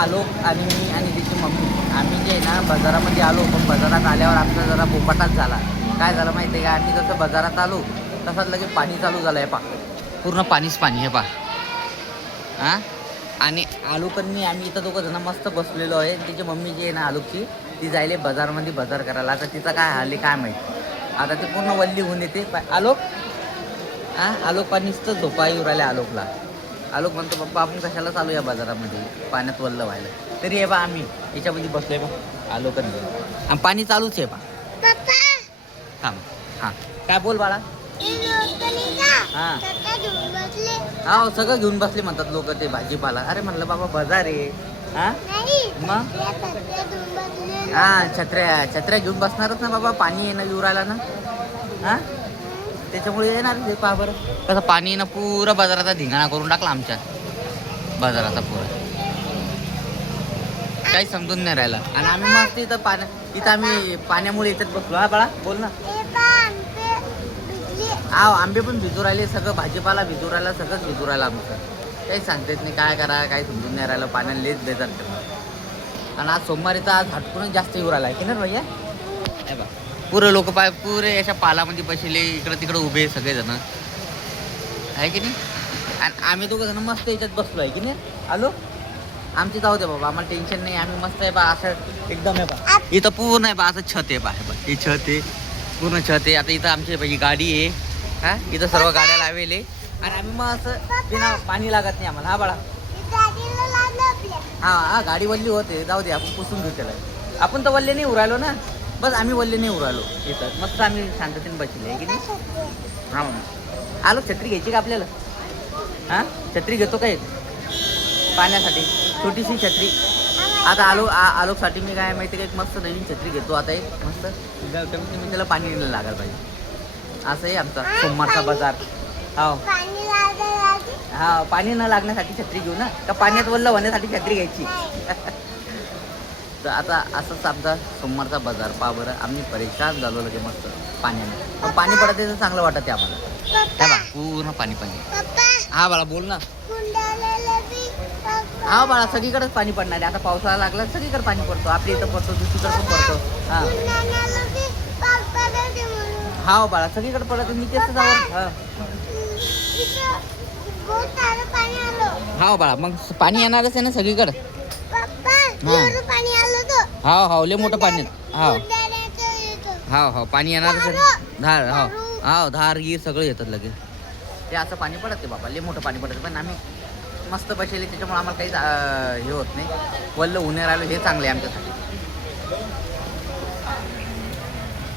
आलोक आणि मी आणि तिची मम्मी आम्ही जे आहे ना बाजारामध्ये आलो. पण बाजारात आल्यावर आमचा जरा बोंबाटाच झाला. काय झालं माहिती आहे का, आम्ही जसं बाजारात आलो तसंच लगेच पाणी चालू झालं आहे पा, पूर्ण पाणीच पाणी आहे पा. हां आणि आलोक आणि मी आम्ही इथं दोघं जण मस्त बसलेलो आहे. तिची मम्मी जी आहे ना आलोकची, ती जायले बाजारमध्ये बाजार करायला. आता तिचं काय हाल आहे काय माहीत. आता ती पूर्ण वल्ली होऊन येते. आलोक हां आलोक पाणीच झोपा येऊ राहिल्या आलोकला. आलोक म्हणतो पप्पा आपण कशाला चालू या बाजारामध्ये पाण्यात वल्लं व्हायला. तरी आहे बा आम्ही याच्यामध्ये बसलोय बा आलोक आणि पाणी चालूच आहे बा. थांब हां काय बोल बाळा. हां हा सगळं घेऊन बसले म्हणतात लोक ते भाजीपाला. अरे म्हणलं बाबा बाजार आहे. हां मग हां छत्र्या घेऊन बसणारच ना बाबा. पाणी येणं येऊ राहिला ना. हां त्याच्यामुळे येणार ते पहा बरं कसं पाणी येणं पुरा बाजाराचा धिंगाणा करून टाकला आमच्या बाजाराचा पुरा. काही समजून नाही राहिला. आणि आम्ही मस्त इथं आम्ही पाण्यामुळे इथं बसलो. हा बाळा बोल ना. आंबे पण भिजू राहिले, सगळं भाजीपाला भिजू राहिला, सगळंच भिजू राहिलं आमचं. काही सांगता येत नाही काय करा, काही समजून नाही राहिलं. पाण्याने लेच बेजार करणार. आणि आज सोमवारी तर आज हटकूनच जास्त येऊ राहिला आहे की नाही भैया. हे बा पुरे लोक पुरे अशा पालामध्ये बसले इकडं तिकडं उभे सगळेजण आहे की नाही. आणि आम्ही दोघं जण मस्त याच्यात बसलो आहे की नाही. आलो आमची जाऊ दे बाबा, आम्हाला टेन्शन नाही. आम्ही मस्त आहे बा असं एकदम आहे बा. इथं पूर्ण आहे बा असं छत आहे बा. हे छत आहे पूर्ण छत आहे. आता इथं आमची ही गाडी आहे. हां इथं सर्व गाड्या लावेले. आणि आम्ही मग असं बिना पाणी लागत नाही आम्हाला. हा बाळा हां गाडी वल्ली होते जाऊ दे आपण पुसून घेऊ त्याला. आपण तर वल्ले नाही उरायलो ना. बस आम्ही वल्ले नाही उरायलो इथं. मस्त आम्ही शांततेने बसले आहे की नाही. हां आलो छत्री घ्यायची का आपल्याला. हां छत्री घेतो काय पाण्यासाठी छोटीशी छत्री. आता आलोकसाठी मी काय माहिती का एक मस्त नवीन छत्री घेतो आता. एक मस्त कमीत कमी त्याला पाणी नाही लागायला पाहिजे. असं आहे आमचा सोमवारचा बाजार. हो हा पाणी न लागण्यासाठी छत्री घेऊ ना का पाण्यात वल्लं होण्यासाठी छत्री घ्यायची. तर आता असंच आमचा सोमवारचा बाजार पहा बरं. आम्ही परेशान झालो लगे मस्त पाण्याने. पण पाणी पडते तर चांगलं वाटत आहे आम्हाला. हे बा पूर्ण पाणी पाणी. हा बाळा बोल ना. हा बाळा सगळीकडेच पाणी पडणार आहे. आता पावसाळा लागला सगळीकडे पाणी पडतो. आपल्या इथं पडतो दुसरीकडे पण पडतो. हां हा बाळा सगळीकडे पडत. मी तेच जाऊ. हा बाळा मग पाणी येणारच आहे ना सगळीकडे. हा हो लय मोठं पाणी. हा पाणी येणारच आहे. धार हो धार गिर सगळं येतात लगेच. ते असं पाणी पडते बाबा लय मोठं पाणी पडतं. पण आम्ही मस्त बसले त्याच्यामुळे आम्हाला काही हे होत नाही. वल्ल उन्हे राहिलं हे चांगलं आहे आमच्यासाठी.